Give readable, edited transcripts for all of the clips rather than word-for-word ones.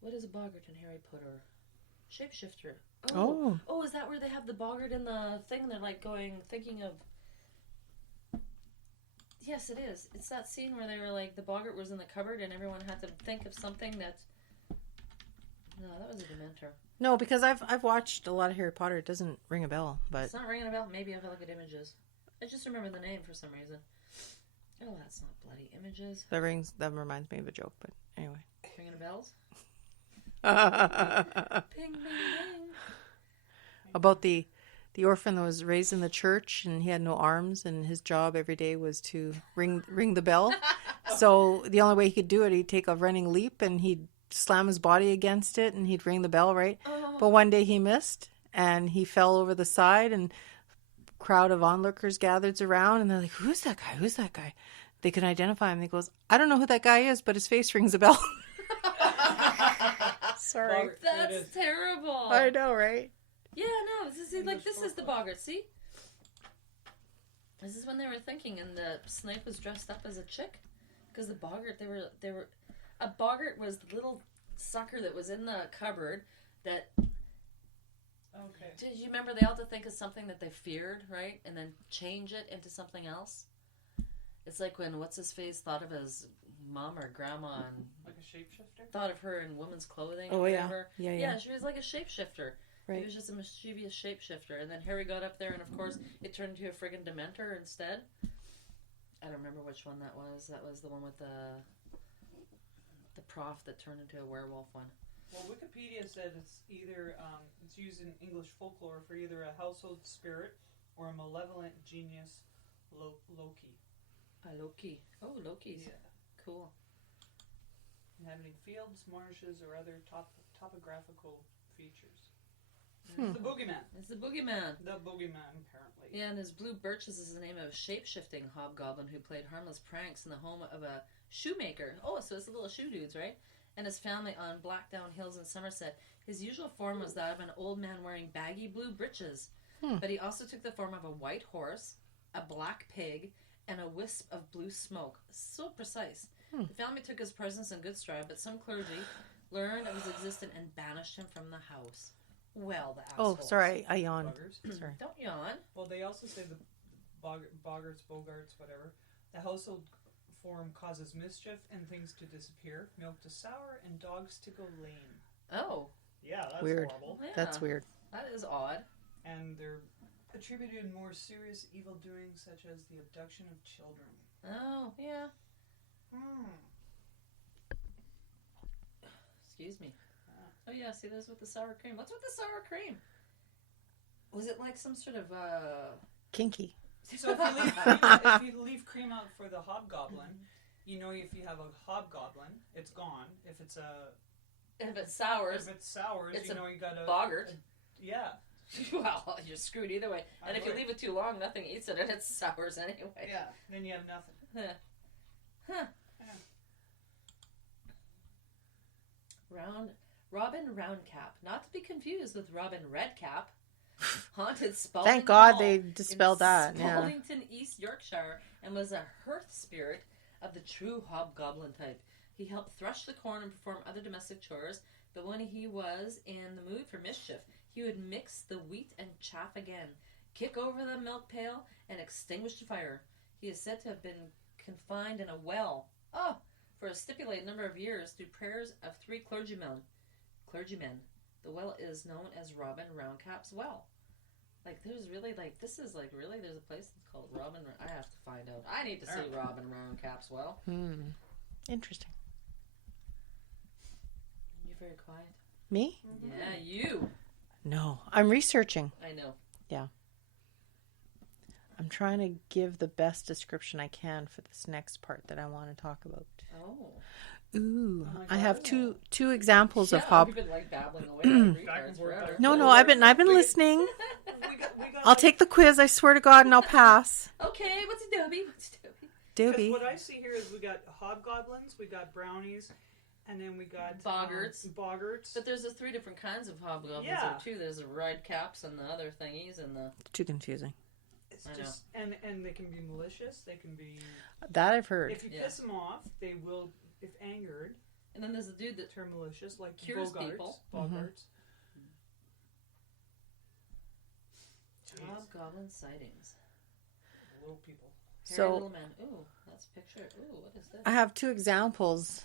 What is a boggart in Harry Potter? Shapeshifter. Oh, is that where they have the boggart in the thing? They're like thinking of... Yes, it is. It's that scene where they were like, the boggart was in the cupboard and everyone had to think of something that's... No, that was a Dementor. No, because I've watched a lot of Harry Potter. It doesn't ring a bell, but... It's not ringing a bell. Maybe I've looked at images. I just remember the name for some reason. Oh, that's not bloody images. That reminds me of a joke, but anyway. Ringing bells? Ping, ping, ping. About the orphan that was raised in the church and he had no arms and his job every day was to ring the bell. So the only way he could do it, he'd take a running leap and he'd slam his body against it and he'd ring the bell, right? Oh. But one day he missed and he fell over the side and a crowd of onlookers gathered around and they're like, who's that guy? Who's that guy? They can identify him. He goes, I don't know who that guy is, but his face rings a bell. Sorry. That's terrible. I know, right? Yeah, no, this is the boggart, see? This is when they were thinking, and the Snape was dressed up as a chick. Because the boggart, a boggart was the little sucker that was in the cupboard that... Okay. Did you remember they all had to think of something that they feared, right? And then change it into something else? It's like when what's-his-face thought of his mom or grandma and... Like a shapeshifter? Thought of her in women's clothing or whatever. Yeah. Yeah, she was like a shapeshifter. Right. He was just a mischievous shapeshifter. And then Harry got up there and of course it turned into a friggin' Dementor instead. I don't remember which one that was. That was the one with the prof that turned into a werewolf one. Well, Wikipedia said it's either, it's used in English folklore for either a household spirit or a malevolent genius, Loki. Loki. Oh, Loki's. Yeah. Cool. Inhabiting fields, marshes, or other topographical features. It's the boogeyman. It's the boogeyman. The boogeyman, apparently. Yeah, and his blue birches is the name of a shape-shifting hobgoblin who played harmless pranks in the home of a shoemaker. Oh, so it's the little shoe dudes, right? And his family on Blackdown Hills in Somerset. His usual form was that of an old man wearing baggy blue breeches. But he also took the form of a white horse, a black pig, and a wisp of blue smoke. So precise. The family took his presence in good stride, but some clergy learned of his existence and banished him from the house. Well, the assholes. Oh, sorry, I yawned. Sorry. Don't yawn. Well, they also say the boggarts, whatever. The household form causes mischief and things to disappear, milk to sour, and dogs to go lame. Oh. Yeah, that's weird. Horrible. Yeah, that's weird. That is odd. And they're attributed in more serious evil doings, such as the abduction of children. Oh, yeah. Excuse me. Oh, yeah, see, there's with the sour cream. What's with the sour cream? Was it like some sort of, Kinky. So if you leave cream out for the hobgoblin, you know if you have a hobgoblin, it's gone. If it sours, it's you know you got a... boggart. Yeah. Well, you're screwed either way. And if you leave it too long, nothing eats it, and it sours anyway. Yeah, then you have nothing. Huh. Robin Roundcap, not to be confused with Robin Redcap. Haunted Spalding Thank God Hall they dispelled that. Spaldington, East Yorkshire, and was a hearth spirit of the true hobgoblin type. He helped thresh the corn and perform other domestic chores, but when he was in the mood for mischief, he would mix the wheat and chaff again, kick over the milk pail, and extinguish the fire. He is said to have been confined in a well, for a stipulated number of years through prayers of 3 clergymen. The well is known as Robin Roundcap's Well. Like, there's really, this is, really, there's a place that's called Robin... I have to find out. I need to see Robin Roundcap's Well. Interesting. You're very quiet. Me? Mm-hmm. Yeah, you. No, I'm researching. I know. Yeah. I'm trying to give the best description I can for this next part that I want to talk about. Oh. Ooh, I have two examples of I've been babbling away forever. No, I've been listening. I'll take the quiz, I swear to God, and I'll pass. Okay, what's a Dobbie? Dobbie. What I see here is we got hobgoblins, we got brownies, and then we got boggarts. But there's 3 different kinds of hobgoblins there too. There's the red caps and the other thingies and the... Too confusing. It's just and they can be malicious. They can be... That I've heard. If you piss them off, they will... If angered, And then there's a dude that Turn malicious, like cures Bogarts. people. Bogarts. Jeez. Hobgoblin sightings. Little people. Hairy So little men. Ooh, that's a picture. Ooh, what is this? I have 2 examples.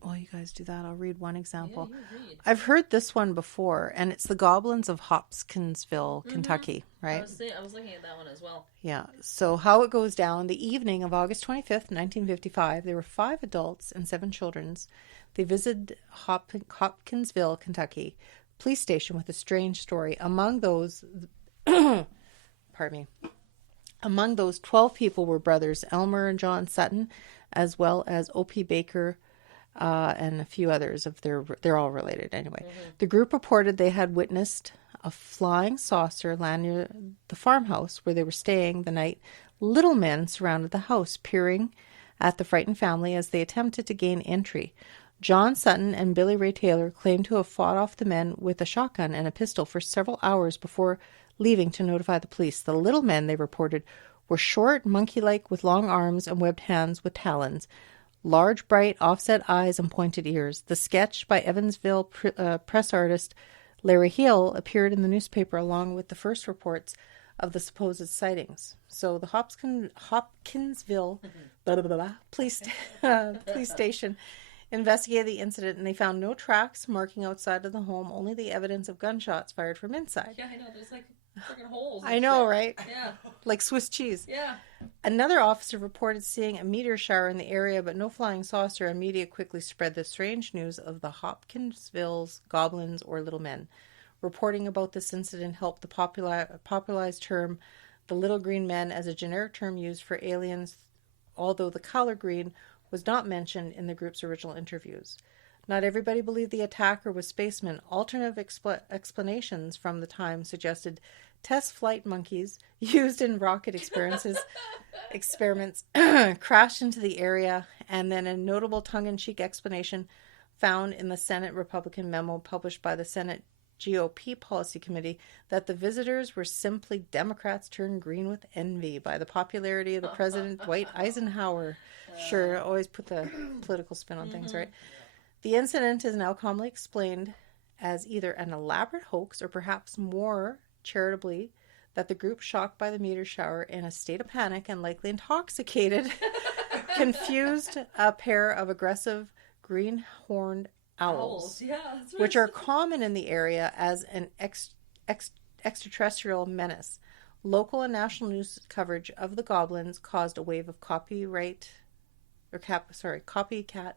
While you guys do that, I'll read one example. Yeah, you read. I've heard this one before, and it's the Goblins of Hopkinsville, Kentucky, right? I was looking at that one as well. Yeah. So how it goes down, the evening of August 25th, 1955, there were 5 adults and 7 children. They visited Hopkinsville, Kentucky police station with a strange story. Among those, pardon me, among those 12 people were brothers Elmer and John Sutton, as well as O.P. Baker, and a few others. They're all related anyway. The group reported they had witnessed a flying saucer land near the farmhouse where they were staying the night. Little men surrounded the house, peering at the frightened family as they attempted to gain entry. John Sutton and Billy Ray Taylor claimed to have fought off the men with a shotgun and a pistol for several hours before leaving to notify the police. The little men, they reported, were short, monkey-like, with long arms and webbed hands with talons, large, bright, offset eyes and pointed ears. The sketch by Evansville press artist Larry Hill appeared in the newspaper along with the first reports of the supposed sightings. So the Hopkinsville police station investigated the incident, and they found no tracks marking outside of the home, only the evidence of gunshots fired from inside. Yeah, I know. There's like freaking holes. I know, shit. right? Yeah. Like Swiss cheese. Yeah. Another officer reported seeing a meteor shower in the area, but no flying saucer, and media quickly spread the strange news of the Hopkinsville's goblins or little men. Reporting about this incident helped the popularized term the little green men as a generic term used for aliens, although the color green was not mentioned in the group's original interviews. Not everybody believed the attacker was spacemen. Alternative explanations from the time suggested test flight monkeys used in rocket experiments crashed into the area, and then a notable tongue-in-cheek explanation found in the Senate Republican memo published by the Senate GOP Policy Committee that the visitors were simply Democrats turned green with envy by the popularity of the President Dwight Eisenhower. Sure, always put the political spin on things, right? The incident is now commonly explained as either an elaborate hoax or perhaps more charitably that the group, shocked by the meteor shower in a state of panic and likely intoxicated, confused a pair of aggressive green-horned owls, Yeah, that's which are common in the area as an extraterrestrial menace. Local and national news coverage of the goblins caused a wave of copycat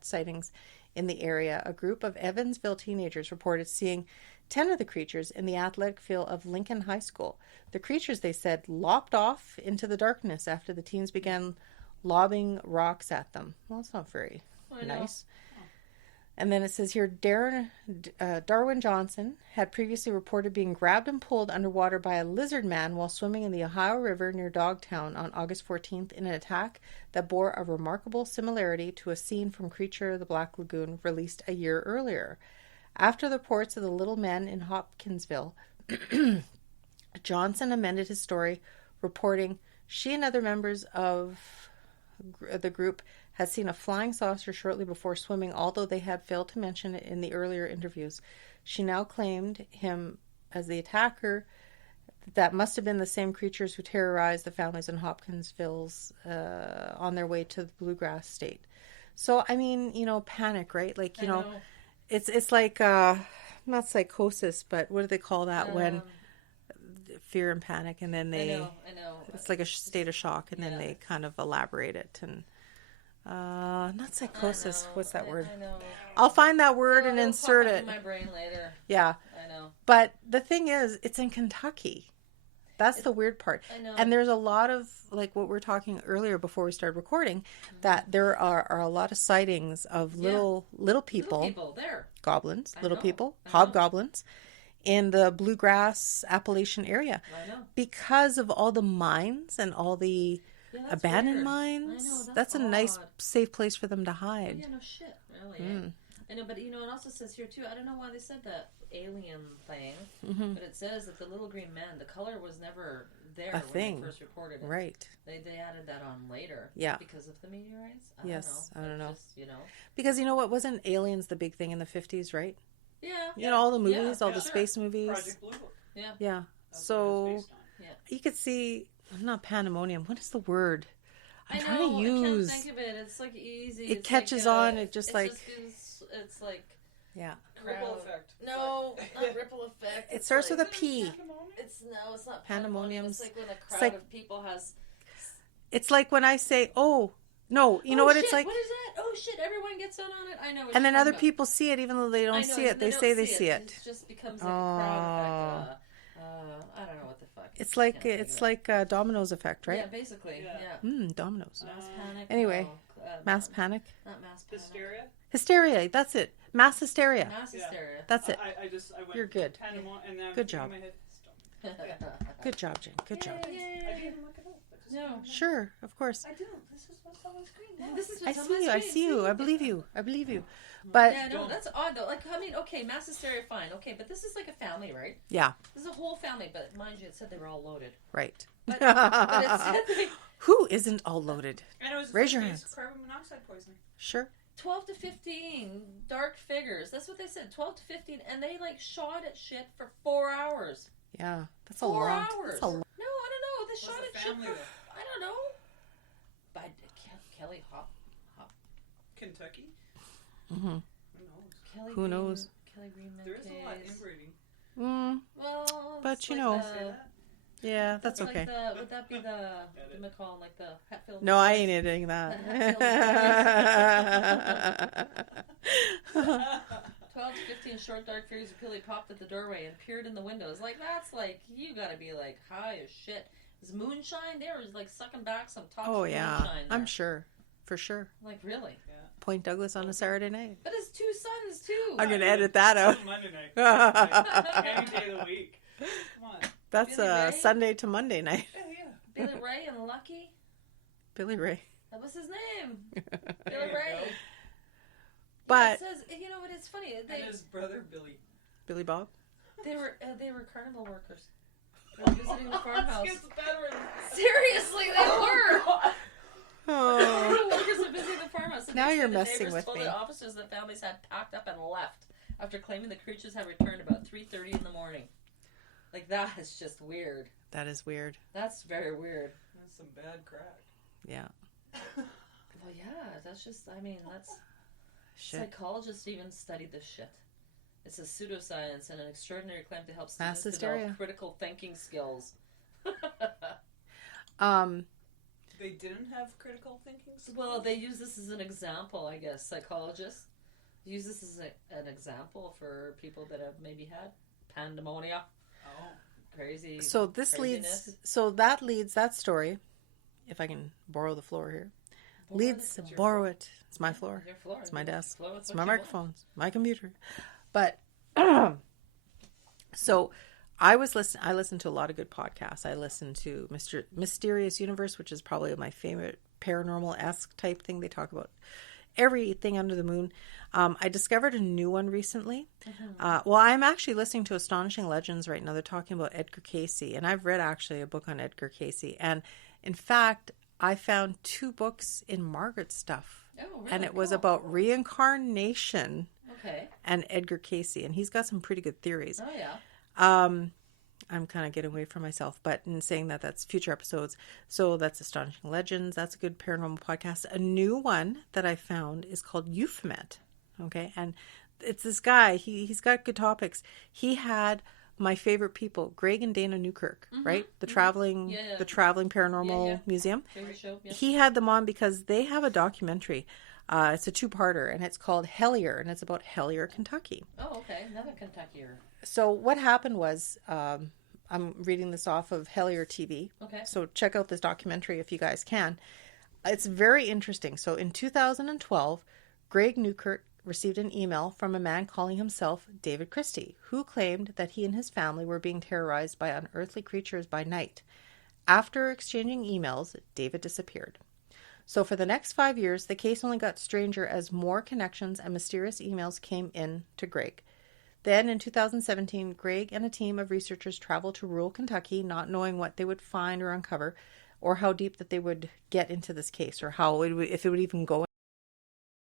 sightings in the area. A group of Evansville teenagers reported seeing 10 of the creatures in the athletic field of Lincoln High School. The creatures, they said, lopped off into the darkness after the teens began lobbing rocks at them. Well, it's not very nice. And then it says here, Darwin Johnson had previously reported being grabbed and pulled underwater by a lizard man while swimming in the Ohio River near Dogtown on August 14th in an attack that bore a remarkable similarity to a scene from Creature of the Black Lagoon released a year earlier. After the reports of the little men in Hopkinsville, Johnson amended his story, reporting she and other members of the group had seen a flying saucer shortly before swimming, although they had failed to mention it in the earlier interviews. She now claimed him as the attacker. That must have been the same creatures who terrorized the families in Hopkinsville's on their way to the Bluegrass State. So, I mean, panic, right? Like, you know, it's like, not psychosis, but what do they call that when fear and panic, and then they, I know. It's like a state of shock, and then they kind of elaborate it, and not psychosis. What's that word? I know. I'll find that word and insert it. In my brain later. Yeah. I know. But the thing is, it's in Kentucky. That's the weird part. I know. And there's a lot of, like what we were talking earlier before we started recording, that there are a lot of sightings of little people. Little people there. Goblins, little know. people, I know. hobgoblins, in the Bluegrass Appalachian area. I know. Because of all the mines and all the abandoned weird. mines. I know, that's a nice, odd. safe place for them to hide. Yeah, no shit. Really. I know, but it also says here too, I don't know why they said that alien thing, but it says that the little green men, the color was never there when they first reported it. Right. They added that on later. Yeah. Because of the meteorites? I don't know. Just, Because what wasn't aliens the big thing in the 50s, right? Yeah. All the movies, all the space movies. Project Blue Book. Yeah. Yeah. That's So what it was based on. you could see, not pandemonium. What is the word? I'm trying to I use. can't think of it. It's like easy. It It's catches like, on. It just it's like. Yeah. Ripple effect. No, not ripple effect. It starts with a P. It's not Pandemonium. It's like when a crowd of people has. It's like when I say, "Oh, no," you know what? It's like. What is that? Oh shit! Everyone gets on it. I know. What and then other about. people see it, even though they don't see it. They say they see it. It just becomes like a crowd effect. I don't know what the fuck. It's like a dominoes effect, right? Yeah, basically. Yeah. Dominoes. Mass panic. Anyway, mass panic. Not mass panic. Hysteria. That's it. Mass hysteria. Mass hysteria. That's it. I went You're good. And then Good job. In my head, stop. Good job, Jen. Good job. I didn't look it up. No. Sure, of course. I do. This is what's on my screen. Now. This is I what's on my see you. I screen. see you. I believe you. I believe you. But yeah, no, that's odd though. Like, I mean, okay, mass hysteria, fine, okay, but this is like a family, right? yeah, This is a whole family, but mind you, it said they were all loaded. right. But it said they, Who isn't all loaded? And it was Raise your hands. Carbon monoxide poisoning. Sure. 12 to 15 dark figures. That's what they said. 12 to 15, and they like shot at shit for 4 hours. Yeah, that's a 4 long. hours. That's a long. No, I don't know. They shot at shit family, for though? I don't know. By Kelly Hop. Kentucky. Mm-hmm. Who knows? Who knows? Kelly Green. There is a lot of inbreeding. Well, But it's you like know. the- Yeah, that's like okay. would that be the McCall, like the Hatfield? No, I ain't editing that. 12 to 15 short dark figures repeatedly popped at the doorway and peered in the windows. Like, that's like, you gotta be like high as shit. Is moonshine there? Is like sucking back some toxic moonshine there. I'm sure. For sure. Like, really? Yeah. Point Douglas on a Saturday night. But his 2 sons, too. I'm going to edit that out. Monday night. Any day of the week. Come on. That's Billy Ray? Sunday to Monday night. Yeah. Billy Ray and Lucky? Billy Ray. That was his name. There Billy you Ray. go. But Yeah, it says, you know what, it's funny. And his brother Billy. Billy Bob. They were carnival workers. They were visiting the farmhouse. Gets better. Seriously, they were. Oh. Workers are visiting the farmhouse. Now you're The messing neighbors with told me. The officers that families had packed up and left after claiming the creatures had returned about 3:30 in the morning. Like, that is just weird. That is weird. That's very weird. That's some bad crack. Yeah. Well, yeah, that's just, I mean, that's... Shit. Psychologists even study this shit. It's a pseudoscience and an extraordinary claim to help Mass students hysteria. develop critical thinking skills. They didn't have critical thinking skills? Well, they use this as an example, I guess. Psychologists use this as an example for people that have maybe had pandemonia. Oh. Crazy. So this craziness. leads. So that leads that story. If I can borrow the floor here, borrow it. It's my floor. Your floor. It's my desk. Floor, It's my microphone. It's my computer. But so I listened to a lot of good podcasts. I listened to Mysterious Universe, which is probably my favorite paranormal-esque type thing. They talk about everything under the moon. I discovered a new one recently. Well, I'm actually listening to Astonishing Legends right now. They're talking about Edgar Cayce, and I've read actually a book on Edgar Cayce. And in fact, I found 2 books in Margaret's stuff. Oh, really? And it was Cool. about reincarnation Okay. and Edgar Cayce, and he's got some pretty good theories. Oh, yeah. I'm kind of getting away from myself, but in saying that, that's future episodes. So that's Astonishing Legends. That's a good paranormal podcast. A new one that I found is called Euphemet. Okay, and it's this guy. He's got good topics. He had my favorite people, Greg and Dana Newkirk, right? The traveling Paranormal Museum. Favorite show? Yeah. He had them on because they have a documentary. It's a 2-parter, and it's called Hellier, and it's about Hellier, Kentucky. Oh, okay. Another Kentuckier. So what happened was, I'm reading this off of Hellier TV. Okay. So check out this documentary if you guys can. It's very interesting. So in 2012, Greg Newkirk received an email from a man calling himself David Christie, who claimed that he and his family were being terrorized by unearthly creatures by night. After exchanging emails, David disappeared. So for the next 5 years, the case only got stranger as more connections and mysterious emails came in to Greg. Then in 2017, Greg and a team of researchers traveled to rural Kentucky, not knowing what they would find or uncover, or how deep that they would get into this case, or how if it would even go